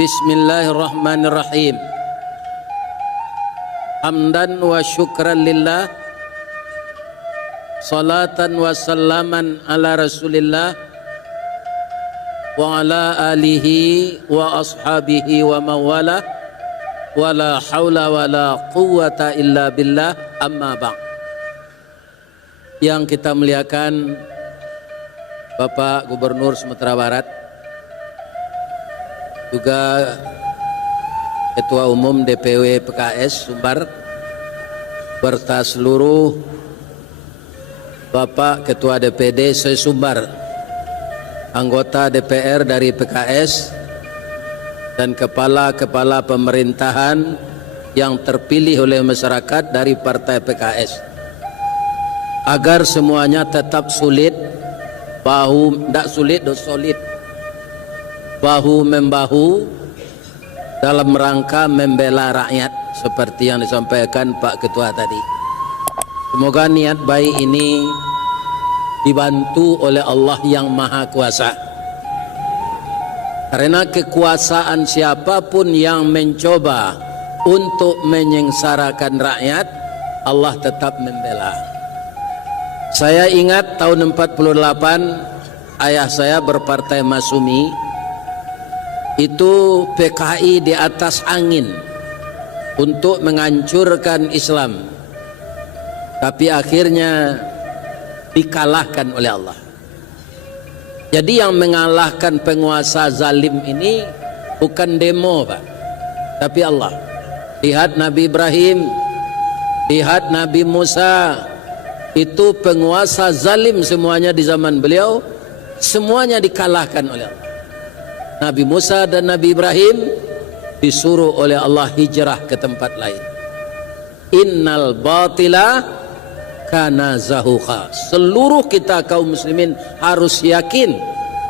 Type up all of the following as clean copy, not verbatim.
Bismillahirrahmanirrahim. Hamdan wa syukran lillah, salatan wa salaman ala rasulillah wa ala alihi wa ashabihi wa mawala wa la hawla wa la quwwata illa billah, amma ba'd. Yang kita muliakan Bapak Gubernur Sumatera Barat, juga Ketua Umum DPW PKS Sumbar, serta seluruh Bapak Ketua DPD se-Sumbar, anggota DPR dari PKS, dan kepala-kepala pemerintahan yang terpilih oleh masyarakat dari Partai PKS, agar semuanya tetap solid, bahu membahu dalam rangka membela rakyat seperti yang disampaikan Pak Ketua tadi. Semoga niat baik ini dibantu oleh Allah yang Maha Kuasa, karena kekuasaan siapapun yang mencoba untuk menyengsarakan rakyat, Allah tetap membela. Saya ingat tahun 48 ayah saya berpartai Masumi, itu PKI di atas angin untuk menghancurkan Islam, tapi akhirnya dikalahkan oleh Allah. Jadi yang mengalahkan penguasa zalim ini bukan demo, Pak, tapi Allah. Lihat Nabi Ibrahim, lihat Nabi Musa, itu penguasa zalim semuanya di zaman beliau, semuanya dikalahkan oleh Allah. Nabi Musa dan Nabi Ibrahim disuruh oleh Allah hijrah ke tempat lain. Innal batila kana zahuqa. Seluruh kita kaum muslimin harus yakin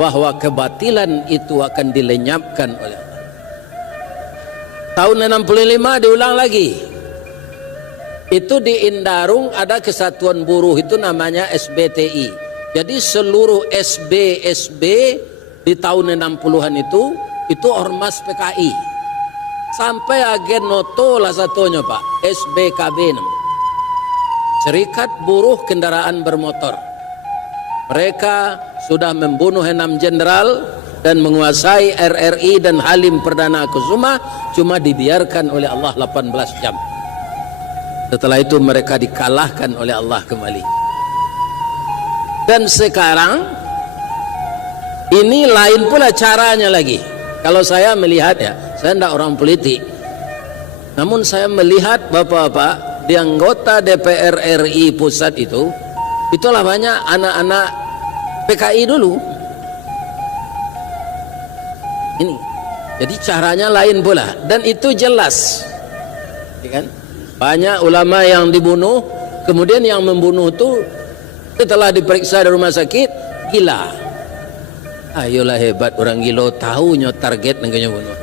bahwa kebatilan itu akan dilenyapkan oleh Allah. Tahun 65 diulang lagi. Itu di Indarung ada kesatuan buruh, itu namanya SBTI. Jadi seluruh SB di tahun 60-an itu ormas PKI. Sampai agen noto lah satunya, Pak, SBKB, Serikat Buruh Kendaraan Bermotor. Mereka sudah membunuh 6 jenderal dan menguasai RRI dan Halim Perdana Kusuma, cuma dibiarkan oleh Allah 18 jam. Setelah itu mereka dikalahkan oleh Allah kembali. Dan sekarang ini lain pula caranya lagi. Kalau saya melihat, ya, saya tidak orang politik, namun saya melihat bapak-bapak di anggota DPR RI pusat itulah banyak anak-anak PKI dulu. Ini, jadi caranya lain pula, dan itu jelas, ya kan? Banyak ulama yang dibunuh, kemudian yang membunuh itu setelah diperiksa di rumah sakit gila. Ayolah, hebat orang gila, tahunya target nengkanya bunuh.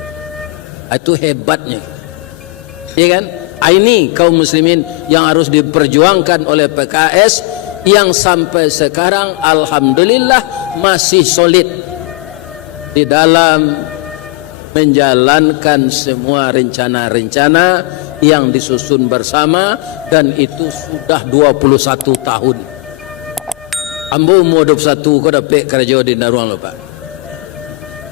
Itu hebatnya, ya kan? Ini kaum muslimin yang harus diperjuangkan oleh PKS, yang sampai sekarang alhamdulillah masih solid di dalam menjalankan semua rencana-rencana yang disusun bersama, dan itu sudah 21 tahun. Ambo umur 21 kau dapat kerja di Naruang, Pak.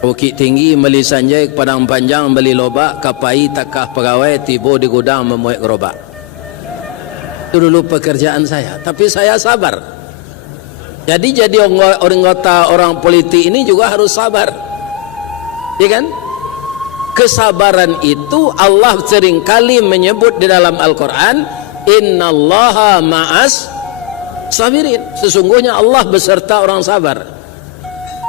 Bukit Tinggi beli sanjai, Padang Panjang beli lobak, Kapai takah pegawai, tiba di gudang memuat gerobak. Itu dulu pekerjaan saya, tapi saya sabar. Jadi orang politik ini juga harus sabar, ya kan? Kesabaran itu Allah seringkali menyebut di dalam Al-Quran, innallaha ma'as sabirin. Sesungguhnya Allah beserta orang sabar.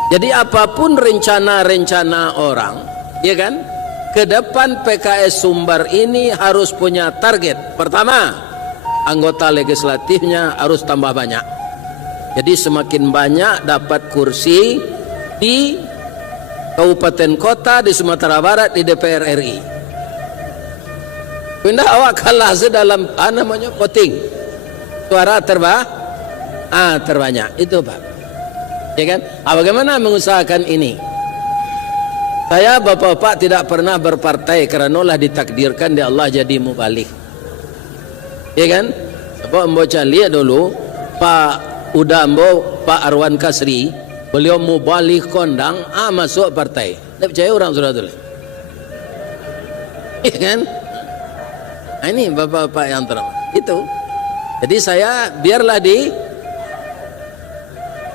Jadi apapun rencana-rencana orang, ya kan, ke depan PKS Sumbar ini harus punya target. Pertama, anggota legislatifnya harus tambah banyak. Jadi semakin banyak dapat kursi di kabupaten kota di Sumatera Barat di DPR RI. Pindah awak kalah sedalam voting, suara terbanyak itu, Pak, ya kan? Bagaimana mengusahakan ini? Saya bapak-bapak tidak pernah berpartai kerana lah ditakdirkan di Allah jadi mubalik. Ya kan? Sebab ambo lihat dulu Pak Udambo, Pak Arwan Kasri, beliau mubalik kondang, masuk partai. Tak percaya orang sudah tulis. Ya kan? Nah, ini bapak-bapak yang terhormat. Itu. Jadi saya biarlah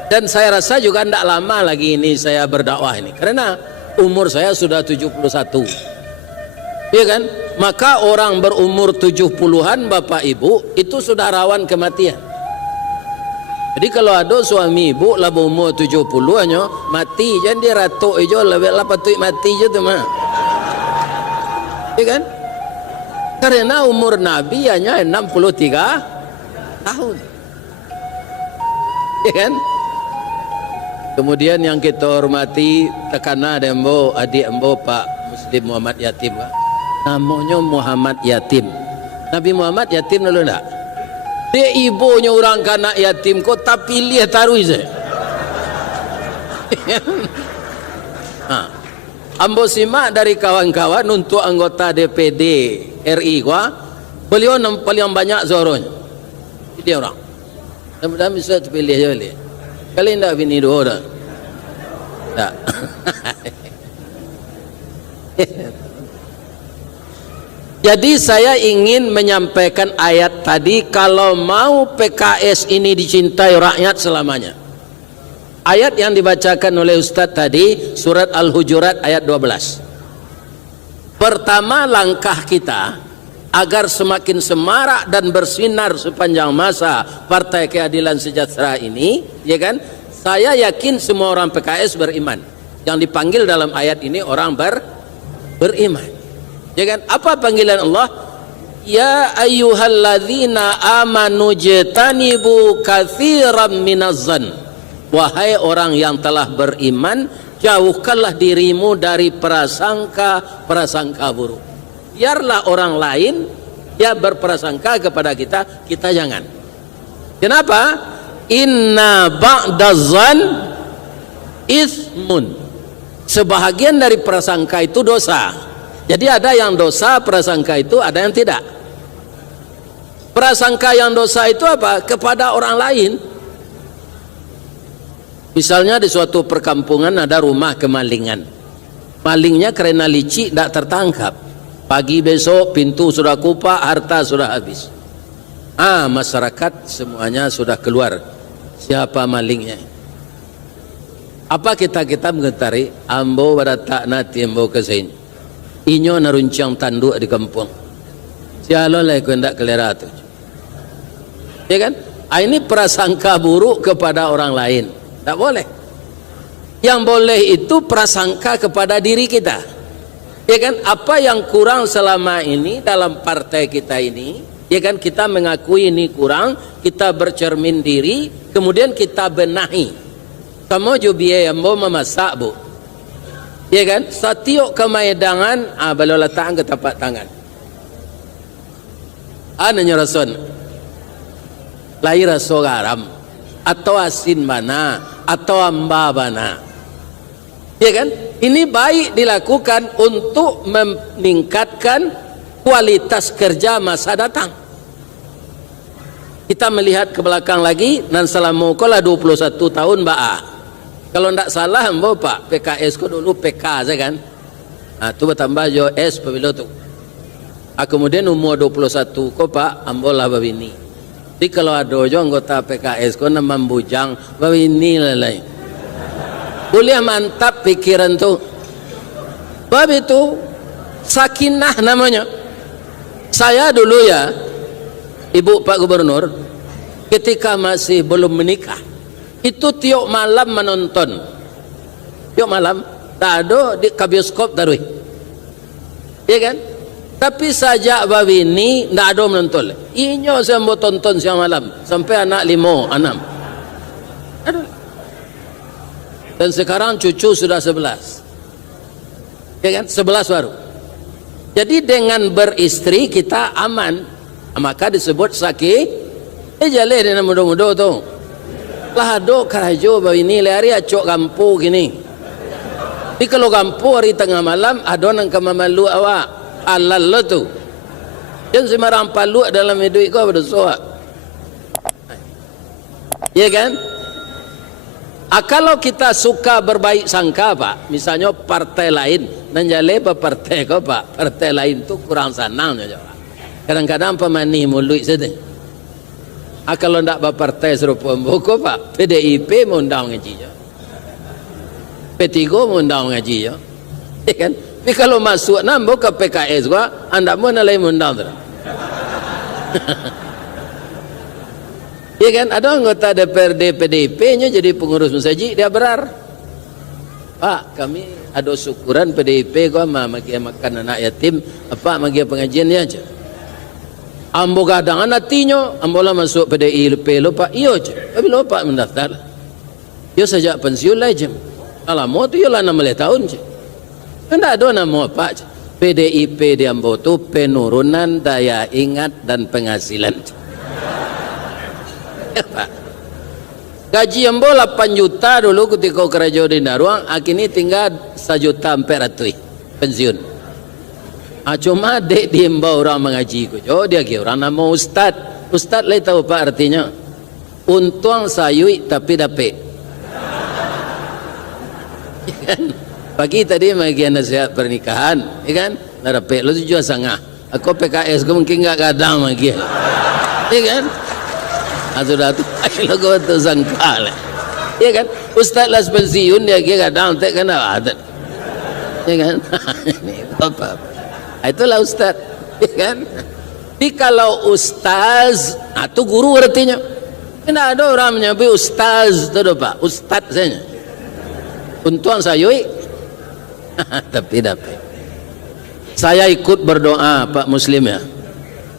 dan saya rasa juga tidak lama lagi ini saya berdakwah ini. Karena umur saya sudah 71. Ya kan? Maka orang berumur 70-an Bapak Ibu itu sudah rawan kematian. Jadi kalau ada suami ibu lah berumur 70 hanya mati, jangan dia ratuk aja lah patut mati je tu mah. Ya kan? Karena umur Nabi hanya 63 tahun. Ya kan? Kemudian yang kita hormati tekana dembo adik embo Pak Muslim Muhammad Yatim. Namanya Muhammad Yatim. Nabi Muhammad yatim dulu enggak? Dia ibunya orang kanak yatim kok tapi lihat taruh je. Ambo simak dari kawan-kawan untuk anggota DPD RI gua, beliau paling banyak zoronnya. Dia orang. Mudah-mudahan bisa terpilih aja balik. Kali tidak bini dua orang. Tak. Jadi saya ingin menyampaikan ayat tadi, kalau mau PKS ini dicintai rakyat selamanya. Ayat yang dibacakan oleh Ustadz tadi, surat Al-Hujurat ayat 12. Pertama langkah kita agar semakin semarak dan bersinar sepanjang masa Partai Keadilan Sejahtera ini, ya kan? Saya yakin semua orang PKS beriman. Yang dipanggil dalam ayat ini orang beriman. Ya kan? Apa panggilan Allah? Ya ayyuhalladzina amanu jtanibu katsiran minazzan. Wahai orang yang telah beriman, jauhkanlah dirimu dari prasangka buruk. Biarlah orang lain ya berprasangka kepada kita, kita jangan. Kenapa? Inna ba'dazan ismun. Sebahagian dari prasangka itu dosa. Jadi ada yang dosa prasangka itu, ada yang tidak. Prasangka yang dosa itu apa? Kepada orang lain. Misalnya di suatu perkampungan ada rumah kemalingan. Malingnya karena licik tidak tertangkap. Pagi besok pintu sudah kupak, harta sudah habis. Masyarakat semuanya sudah keluar. Siapa malingnya? Apa kita mengetahui? Ambo pada tak nanti ambo ke sini. Inyo naruncang tanduk di kampung. Sialo lah aku hendak kelera tu. Ya kan? Ini prasangka buruk kepada orang lain. Tak boleh. Yang boleh itu prasangka kepada diri kita. Ya kan? Apa yang kurang selama ini dalam partai kita ini, ya kan, kita mengakui ini kurang, kita bercermin diri, kemudian kita benahi. Kamu juga yang mau memasak, Bu. Ya kan? Setiap kemaidangan, balau letakkan ke tapak tangan. Nanya rason. Lahir raso garam, atau asin mana, atau amba mana. Ya kan? Ini baik dilakukan untuk meningkatkan kualitas kerja masa datang. Kita melihat ke belakang lagi, dan selama 21 tahun ba'a. Kalau tidak salah, Pak, PKS ko dulu PK saya kan. Itu bertambah jo S pabilo tu. Kemudian umur 21 ko Pak, ambo lah babini. Jadi kalau ada jo anggota PKS ko nama bujang, babini lalai. Boleh mantap pikiran tu. Bab itu sakinah namanya. Saya dulu ya, Ibu Pak Gubernur, ketika masih belum menikah, itu tiap malam menonton. Tiap malam tak ada di bioskop taruh. Ya kan? Tapi sajak babi ini tak ada menonton. Inyo saya mau tonton siang malam sampai anak 5, 6. Aduh. Dan sekarang cucu sudah 11. Ya kan? 11 baru. Jadi dengan beristri kita aman. Maka disebut sakit. Jale dengan muda-muda tu. Lah do karajo bawi ni lari acok kampu gini. Tapi kalau gampu hari tengah malam, adonan ke mamalu awak, halal lo tu. Jangan semarang palu dalam hidup kau pada soak. Ya kan? Kalau kita suka berbaik sangka Pak, misalnya partai lain, dan jale apa partai kau Pak, partai lain tu kurang sanangnya Pak. Kadang-kadang pemani mulut sedang. Kalau ndak berpartai serupa buku Pak, PDIP mengundang ngaji je, P3 mengundang ngaji je, ya kan? Tapi kalau masuk nambo ke PKS gua, anda mau nalai mengundang tu. Ya kan, ada anggota DPRD PDIP-nya jadi pengurus masjid, dia berar. Pak, kami ada syukuran PDIP gua magi makan anak yatim, apa magi pengajian ni aja. Ambo gadang hatinya, ambo lah masuk PDIP lupa, iyo je. Tapi lupa mendaftar. Yo sejak pensiun lah je. Alamu tu yo lah 16 tahun je. Tidak ada nama apa je. PDIP di ambo tu penurunan daya ingat dan penghasilan. Pak. Gaji ambo 8 juta dulu ketika kerja di Daruang, kini tinggal 1 juta 400 pensiun. Cuma dek diimbau orang mengaji ku. Oh dia kira orang nama ustad. Ustad lah tahu Pak artinya. Untung sayui tapi dapet. Pagi tadi bagi nasihat pernikahan, ya kan? Nah dapet lo tujuan sangah. Aku PKS aku mungkin enggak kadang lagi. Ya kan? Sudah tu, lo kau tu sangka lah, ya kan? Ustaz lah pensiun dia kira kadang tak kena ada, ya kan? Ini apa? Itulah ustaz, ya kan? Tapi kalau ustaz, itu guru artinya. Tidak ada orang menyebut ustaz, tu Pak, ustaz saja. Untung saya, tapi dapat. Saya ikut berdoa Pak Muslim ya,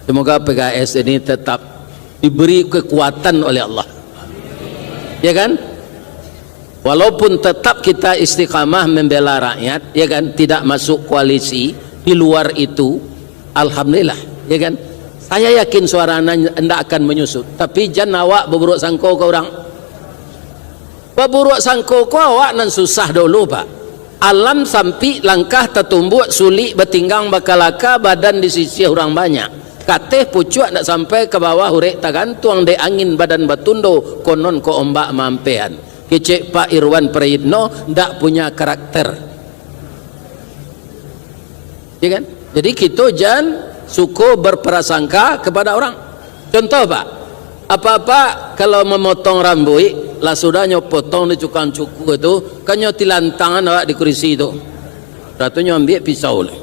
semoga PKS ini tetap diberi kekuatan oleh Allah, ya kan? Walaupun tetap kita istiqamah membela rakyat, ya kan? Tidak masuk koalisi, di luar itu, alhamdulillah, ya kan? Saya yakin suaranya tidak akan menyusut. Tapi jangan awak berburuk sangko ke orang. Berburuk sangko ke awak nan susah dulu Pak. Alam sampai langkah tertumbuk, sulit bertinggang bakalaka, badan di sisi orang banyak. Kateh pucuk nak sampai ke bawah hurek tagantuang de angin badan batundo konon ko ombak mampean. Kecek Pak Irwan Prayitno ndak punya karakter. Ya kan? Jadi kita jangan suku berprasangka kepada orang. Contoh Pak, apa-apa kalau memotong rambut, lah sudahnya potong di cukang cuku itu, kanyo tilantangan awak di kursi itu. Ratunya ambil pisau lah.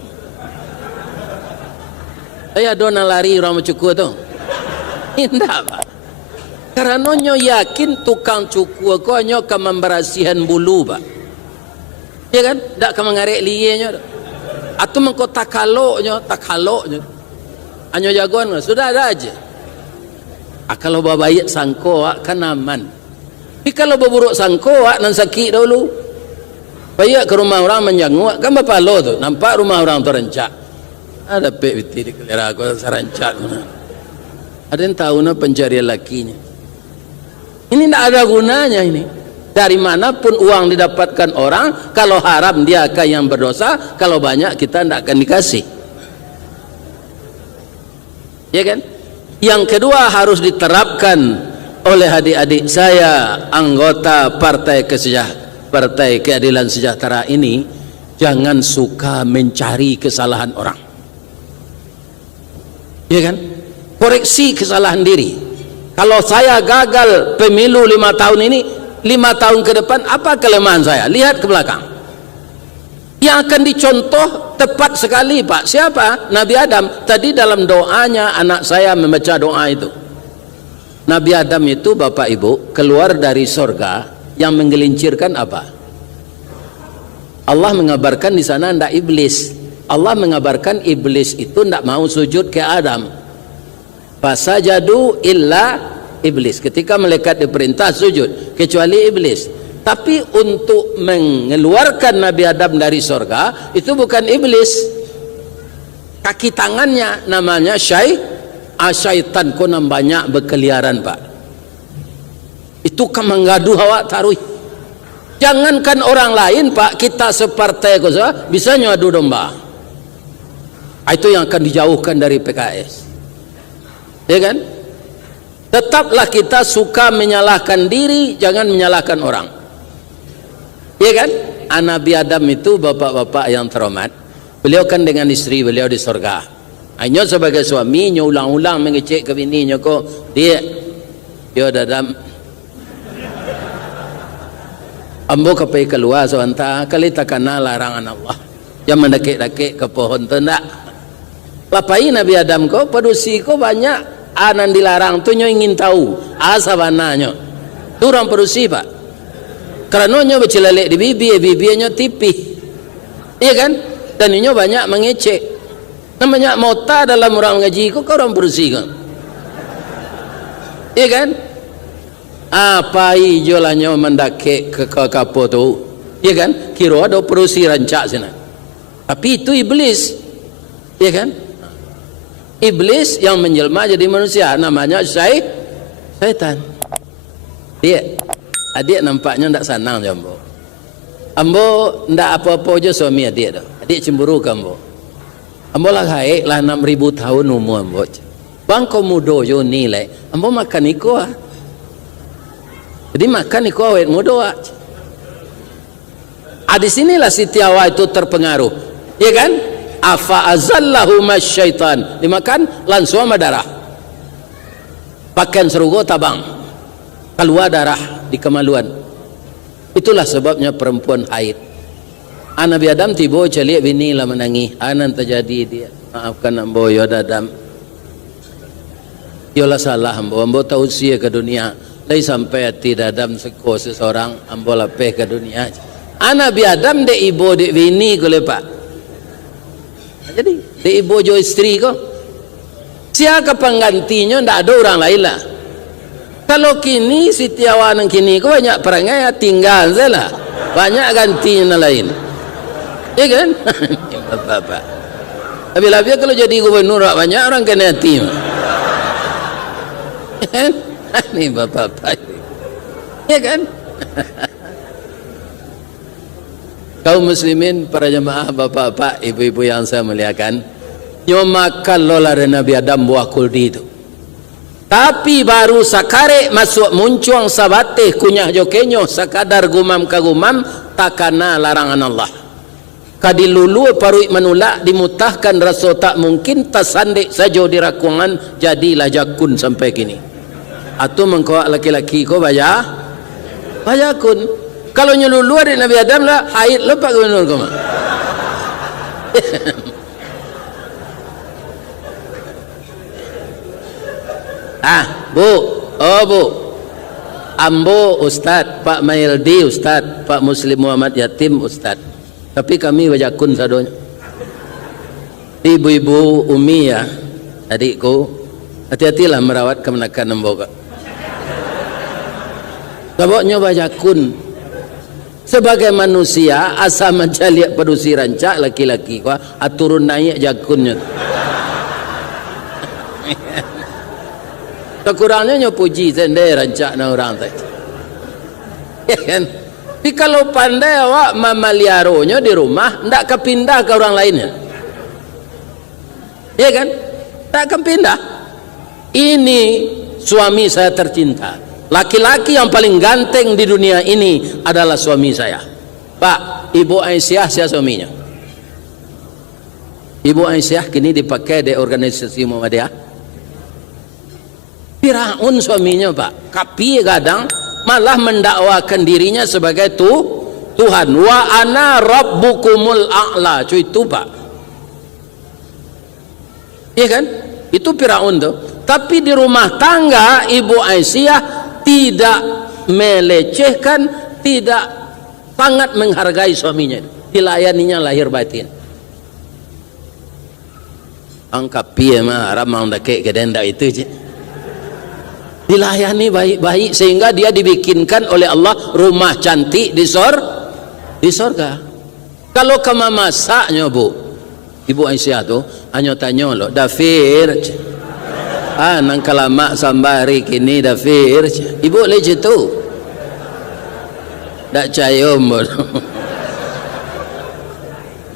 Saya dona lari orang cukur tu. Tidak Pak. Karena nyo yakin tukang cukur ko nyo ke memberasihan bulu Pak. Ya kan? Tak ke mengarek liye nyo. Atau mengko takalok nyo. Anyo jagoan sudah ada aja. Kalau babayat sangko kan aman. Tapi kalau berburuk sangko nan sakit dulu. Bayak ke rumah orang menjanguk kan bapak lo tu. Nampak rumah orang tu rencak. Ada peti di kelera aku sarancat mana. Ada yang tahu na pencarian lakinya. Ini tidak ada gunanya ini. Dari manapun uang didapatkan orang, kalau haram dia akan yang berdosa, kalau banyak kita tidak akan dikasih. Ya kan? Yang kedua harus diterapkan oleh adik-adik saya anggota Partai Keadilan Sejahtera ini, jangan suka mencari kesalahan orang. Ya kan? Koreksi kesalahan diri. Kalau saya gagal pemilu 5 tahun ini, 5 tahun ke depan apa kelemahan saya? Lihat ke belakang. Yang akan dicontoh tepat sekali Pak. Siapa? Nabi Adam. Tadi dalam doanya anak saya membaca doa itu. Nabi Adam itu Bapak Ibu keluar dari sorga yang menggelincirkan apa? Allah mengabarkan di sana ndak iblis. Allah mengabarkan iblis itu tidak mau sujud ke Adam. Fasajadu illa iblis. Ketika malaikat diperintah sujud, kecuali iblis. Tapi untuk mengeluarkan Nabi Adam dari sorga, itu bukan iblis. Kaki tangannya namanya syaitan kunam banyak berkeliaran Pak. Itu kan menggaduh awak taruh. Jangankan orang lain Pak, kita separtai bisa adu domba. Itu yang akan dijauhkan dari PKS. Ya kan? Tetaplah kita suka menyalahkan diri, jangan menyalahkan orang. Ya kan? Nabi Adam itu bapak-bapak yang terhormat. Beliau kan dengan istri beliau di surga. Hanya sebagai suami ulang-ulang mengecek ke bininya kok dia yo Adam ambo kapai keluar sebentar kali tak kenal larangan Allah. Yang mendekik-dekik ke pohon tu ndak. Lapai Nabi Adam ko padusi ko banyak anan dilarang tu nyo ingin tahu asa bananya. Tu orang padusi Pak. Kerana nyo bercelalek di bibi-bibinya tipih. Iya kan? Dan nyo banyak mengecek. Namanya mota dalam orang ngaji ko orang padusi ko. Iya kan? Apa ijolannya mendakik ke kapo tu, ya kan? Kira ada perusi rancak sana. Tapi itu iblis, ya kan? Iblis yang menjelma jadi manusia, namanya syaitan. Dia, adik nampaknya tidak senang jambo. Ambo tidak apa-apa aja suami adik dah. Adik cemburu ke ambo. Ambo lah haik lah 6,000 tahun umur ambo. Bang kau muda jo nilai, ambo makan iko ah. Jadi makan iko awet muda. Di sinilah Siti Hawa itu terpengaruh. Ya kan? Afa azallahu masyaitan. Dimakan langsung sama darah. Pakaian serugo tabang. Keluar darah di kemaluan. Itulah sebabnya perempuan haid. Nabi Adam tiba celiak bini lah menangis. Anan terjadi dia. Maafkan ambo ya Adam. Yolah salah ambo. Ambo tahu usia ke dunia. Lai sampai tidak Adam seko seseorang ambo lapeh ke dunia. Nabi Adam de ibu de bini ko lepak. Jadi de ibu jo istri ko. Siapa penggantinya ndak ada orang lain lah. Kalau kini Siti Hawa nang kini ko banyak perangai tinggal saja. Banyak gantinya lain. Ya kan? Bapak. Tapi lebih kalau jadi gubernur banyak orang kena hati. Ini bapak-bapak, ya kan? Kaum muslimin, para jemaah, bapak-bapak, ibu-ibu yang saya muliakan, yang makan lola dari Nabi Adam buah kuldi itu. Tapi baru sakare masuk muncuang sabate kunyah jokenyo sakadar gumam kagumam takana larangan Allah. Kadilulu parui manulak dimutahkan rasa tak mungkin tasandik saja dirakungan jadilah jakun sampai kini. Atau mengkawak laki-laki ko baca kun. Kalau nyelulu dari Nabi Adam lah haid lepak gubernur ko mah. Bu, bu. Ambo Ustad, Pak Maildi Ustad, Pak Muslim Muhammad Yatim Ustad. Tapi kami baca kun sadonya. Ibu-ibu Umi ya, adikku, hati-hatilah merawat kemenakan ambo. Sebabnya baca kun sebagai manusia asal mencaliak pedusi rancak laki-laki ko aturun naik jakunnya. Sekurangnya puji sendiri rancak na orang tadi. Ya kan? Tapi kalau pandai awak mamaliaronya di rumah ndak kepindah ke orang lainnya. Ya kan? Tak kepindah. Ini suami saya tercinta. Laki-laki yang paling ganteng di dunia ini adalah suami saya. Pak, Ibu Aisyah saya suaminya. Ibu Aisyah kini dipakai di organisasi Muhammadiyah. Firaun suaminya Pak. Kapi kadang malah mendakwakan dirinya sebagai Tuhan. Wa ana rabbukumul a'la. Cuy itu Pak. Iya kan? Itu Firaun tuh. Tapi di rumah tangga Ibu Aisyah tidak melecehkan, tidak sangat menghargai suaminya, dilayaninya lahir batin. Angkat piye mah ramang dake kedenda itu je. Dilayani baik-baik sehingga dia dibikinkan oleh Allah rumah cantik di sorga. Kalau kama masaknya Bu, Ibu Aisyah tu hanya tanya lo, Dafir. Nang kalamak sambari kini Dafir. Ibu leci tu. tak cium.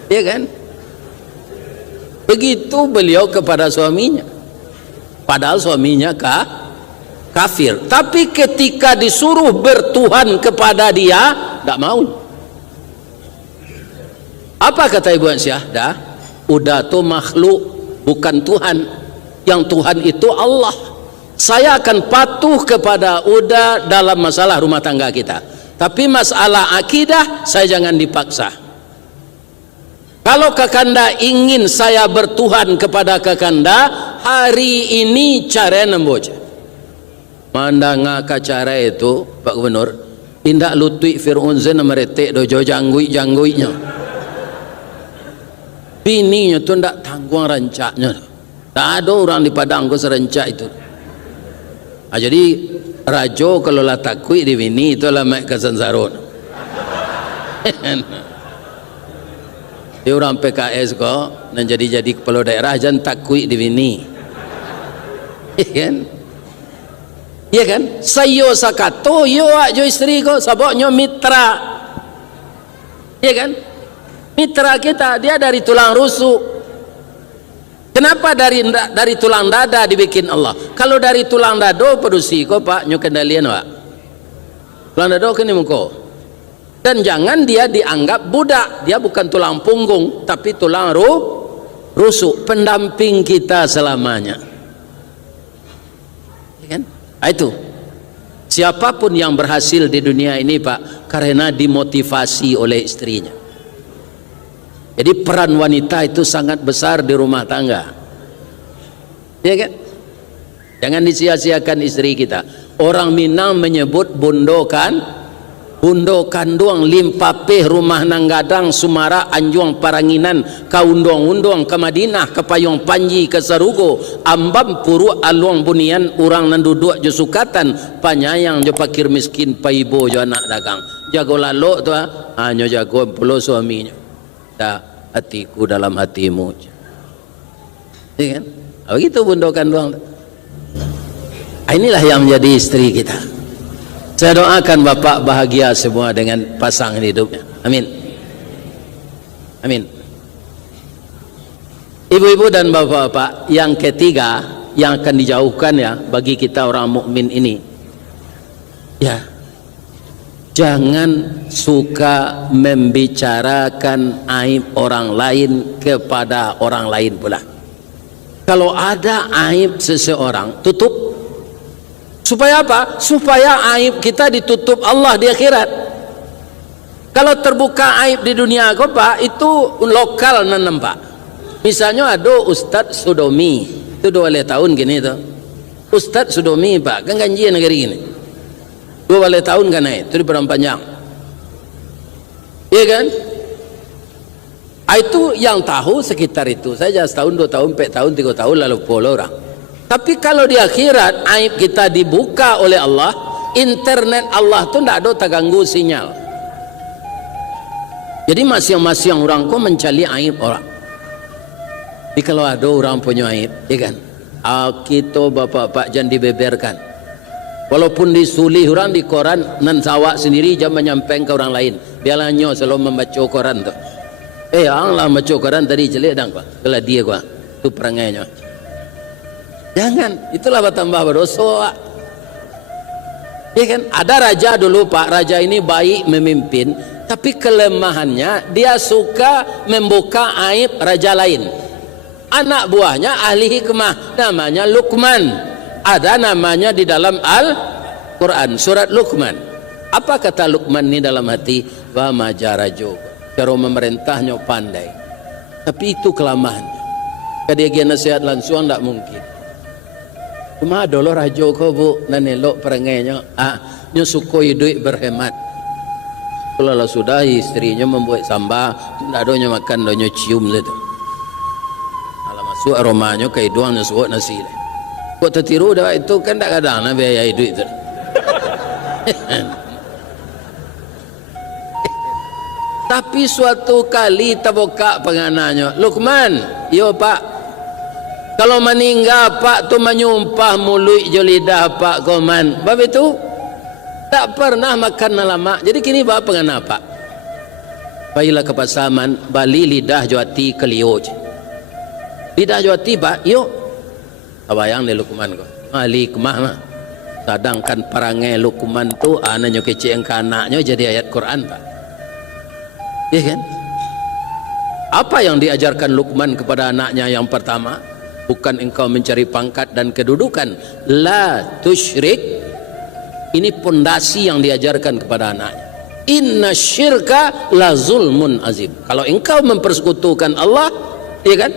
Ya kan? Begitu beliau kepada suaminya, padahal suaminya kafir, tapi ketika disuruh bertuhan kepada dia tak mau. Apa kata Ibu Aisyah? Dah, udah tuh makhluk, bukan Tuhan. Yang Tuhan itu Allah. Saya akan patuh kepada udah dalam masalah rumah tangga kita, tapi masalah akidah saya jangan dipaksa. Kalau kakanda ingin saya bertuhan kepada kakanda, hari ini cara nemboja. Mandanga kacara itu Pak Gubernur, tindak lutui Fir'un zena meretek dojo janggui-jangguinya. Bininya tu ndak tanggung rancaknya. Tak ada orang di Padang ko serencak itu. Jadi rajo kalau lah takui di bini itu lah mek kesensaron. Dia orang PKS kok dan jadi kepala daerah jangan takui di bini. Kan? Iya kan? Sayo sakato yo ajo istri ko saboknya mitra. Iya kan? Mitra kita dia dari tulang rusuk. Kenapa dari tulang dada dibikin Allah? Kalau dari tulang dado produksi ko Pak nyo kendalian Pak. Tulang dado kini muko. Dan jangan dia dianggap budak. Dia bukan tulang punggung tapi tulang rusuk, pendamping kita selamanya. Ya kan? Itu. Siapapun yang berhasil di dunia ini Pak karena dimotivasi oleh istrinya. Jadi peran wanita itu sangat besar di rumah tangga. Ya kan? Jangan disia-siakan istri kita. Orang Minang menyebut bundokan doang limpapeh rumah nanggadang Sumara Anjuang Paranginan kaundong-undong ke Madinah ke Payung Panji ke Sarugo ambam puru aluang bunian orang nanduduk jo sukatan panyayang jo pakir miskin paibo jo anak dagang jago lalu tu hanya jago pulau suaminya. Hatiku dalam hatimu. Ya kan? Begitu bundokan doang. Inilah yang menjadi istri kita. Saya doakan Bapak bahagia semua dengan pasangan hidupnya. Amin. Amin. Ibu-ibu dan bapak-bapak, yang ketiga yang akan dijauhkan ya bagi kita orang mukmin ini. Ya. Jangan suka membicarakan aib orang lain kepada orang lain pula. Kalau ada aib seseorang, tutup. Supaya apa? Supaya aib kita ditutup Allah di akhirat. Kalau terbuka aib di dunia kau Pak, itu lokal nanam Pak. Misalnya ada Ustadz Sodomi, itu 2 tahun gini tuh. Ustadz Sodomi Pak, kan ganjian negeri gini. 2 tahun kan itu di Padang Panjang. Iya kan? Itu yang tahu sekitar itu saja, setahun 2 tahun 4 tahun 3 tahun lalu puluh orang. Tapi kalau di akhirat aib kita dibuka oleh Allah, internet Allah tu tidak ada terganggu sinyal. Jadi masing-masing orang kau mencari aib orang. Jadi kalau ada orang punya aib, ya kan? Kita bapak-bapak jangan dibeberkan. Walaupun disuli orang di koran nan sawak sendiri jangan menyampaikan ke orang lain. Biarlah selalu membaca koran tu. Anglah baca koran tadi jelek dang Pak. Kalau dia gua tu perangainya. Jangan, itulah bertambah berdosa. Ya kan? Ada raja dulu Pak, raja ini baik memimpin, tapi kelemahannya dia suka membuka aib raja lain. Anak buahnya ahli hikmah, namanya Luqman. Ada namanya di dalam Al-Quran, surat Luqman. Apa kata Luqman ini dalam hati? Wa majarajo, cara memerintahnya pandai. Tapi itu kelemahannya. Dia nasihat langsung tak mungkin. Cuma dulu rajo kau bu, dan elok perangainya. Nyo sukoi duit berhemat. Kalau sudah istrinya membuat sambal, tidak ada makan, ada cium itu. Kalau masuk aromanya kayak doang nasuak nasi. Kok tertiru dah itu kan tak kadang nak biaya duit itu. Tapi suatu kali terbuka pengananya, Luqman, yo Pak, kalau meninggal Pak tu menyumpah mulut jo lidah Pak Koman. Bab itu tak pernah makan lama. Jadi kini apa kenapa? Baiklah kepasaman bali lidah jawati kelio. Lidah jawati pak, yuk. Abayang ni Luqman ko. Mali kemah mah. Sedangkan perangai Luqman tu anaknya kecil ke anaknya jadi ayat Quran pak. Ya kan? Apa yang diajarkan Luqman kepada anaknya yang pertama? Bukan engkau mencari pangkat dan kedudukan. La tusyrik. Ini pondasi yang diajarkan kepada anaknya. Inna syirka la zulmun azim. Kalau engkau mempersekutukan Allah, ya kan?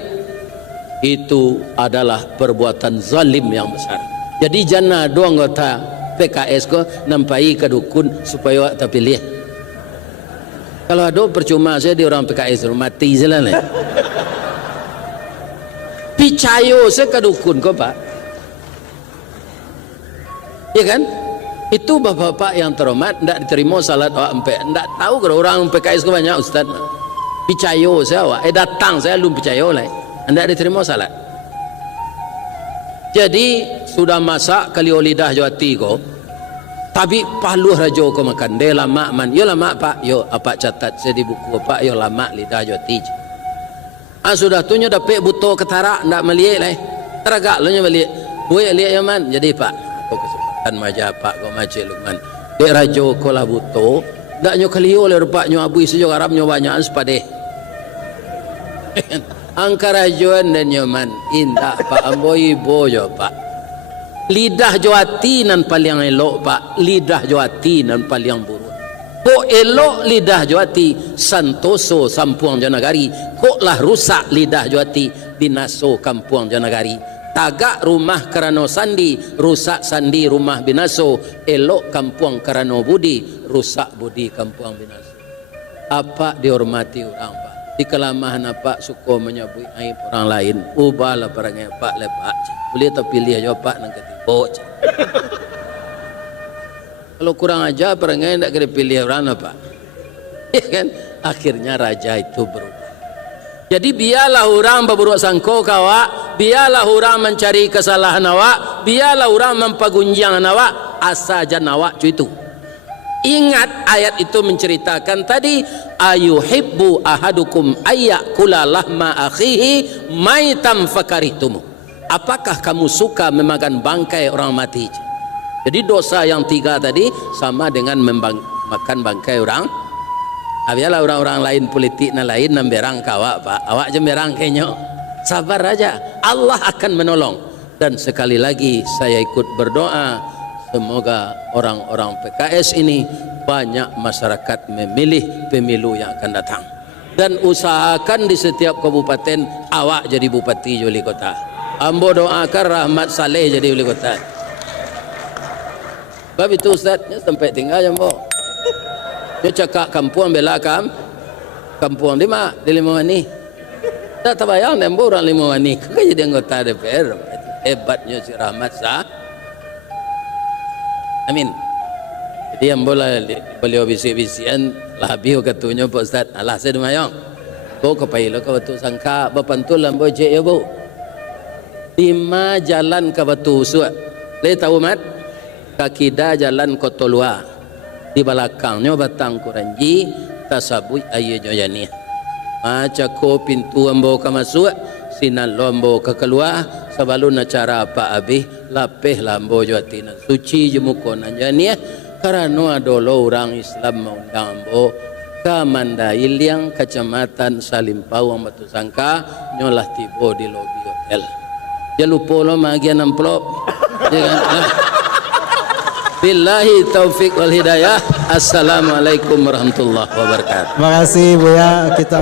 Itu adalah perbuatan zalim yang besar. Jadi jangan dua anggota PKS ko nampai ke dukun supaya tak pilih. Kalau ada percuma saya di orang PKS mati je lah. Picayo saya ke dukun ko pak. Ya kan? Itu bapak-bapak yang terhormat tidak diterima salat awak empat. Tidak tahu kalau orang PKS ke banyak ustaz. Picayo saya awak. Datang saya belum picayo lah. Tidak diterima salat. Jadi sudah masak kali lidah jawati ko. Tapi paluh rajo ko makan. Dia lama man. Yo lama pak. Yo apa catat saya di buku pak. Yo lama lidah jawati. Sudah tu nyo dapat buto ketara. Tidak melihat lah. Teragak lo nyo melihat. Boleh lihat yang man. Jadi pak. Maja pak ko macam Luqman dek rajo ko lah buto dak nyo kaliyo le rupa nyo abui sejo Arab nyo banyak sepade angka rajoan dan nyoman indah pak amboi bojo pak lidah jawati nan paling elok pak lidah jawati nan paling buruk ko elok lidah jawati santoso sampuang janagari ko lah rusak lidah jawati binaso kampuang janagari. Tagak rumah kerana sandi, rusak sandi rumah binaso. Elok kampuang kerana budi, rusak budi kampuang binaso. Apa dihormati orang pak? Di kelamahan apa suka menyabui aib orang lain. Ubahlah perangai pak lepak. Boleh tak pilih aja pak nang ketibo. Kalau kurang aja perangai tak kena pilih orang apa? Ya kan? Akhirnya raja itu berubah. Jadi biarlah orang berbuat sangko kawak, biarlah orang mencari kesalahan awak, biarlah orang mempagunjang awak, asaja awak itu. Ingat ayat itu menceritakan tadi, ayuhibbu ahadukum ayyakula lahma akhihi maitam fakaritumu. Apakah kamu suka memakan bangkai orang mati? Jadi dosa yang tiga tadi sama dengan makan bangkai orang. Biarlah orang-orang lain politik na lain namberang kawak pak, awak je merang kenyo. Sabar aja, Allah akan menolong. Dan sekali lagi saya ikut berdoa, semoga orang-orang PKS ini banyak masyarakat memilih pemilu yang akan datang. Dan usahakan di setiap kabupaten awak jadi bupati wali kota. Ambo doakan Rahmat Saleh jadi wali kota. Bab itu ustaznya sampai tinggal jambo. Dia cakap kampung bela kampung di mak di Limawani. Tak terbayang nembo orang Limawani kau jadi anggota DPR. Hebatnya si Rahmat Sah. Amin. Jadi yang beliau bisi-bisian labi katanya Pak Ustaz. Alah saya demayang. Kau kepai lo kau batu sangka bapantul lambo je ya bu. 5 jalan ke batu suat. Le tahu mat? Kakida jalan Kotolua. Di belakangnya batang kuranji tasabui ayejo yani maca ko pintu ambo ka masuk sinan lombo ke keluar sebelum acara apa abih lapeh lambo jatina suci jemukon yani karena ada orang Islam mengundang ambo ke Mandai Liang kecamatan Salimpau Batu Sangka nyolah tibo di lobi hotel jangan lupa lo magian amplop jangan. Billahi taufik wal hidayah. Assalamualaikum warahmatullahi wabarakatuh. Terima kasih Buya. Kita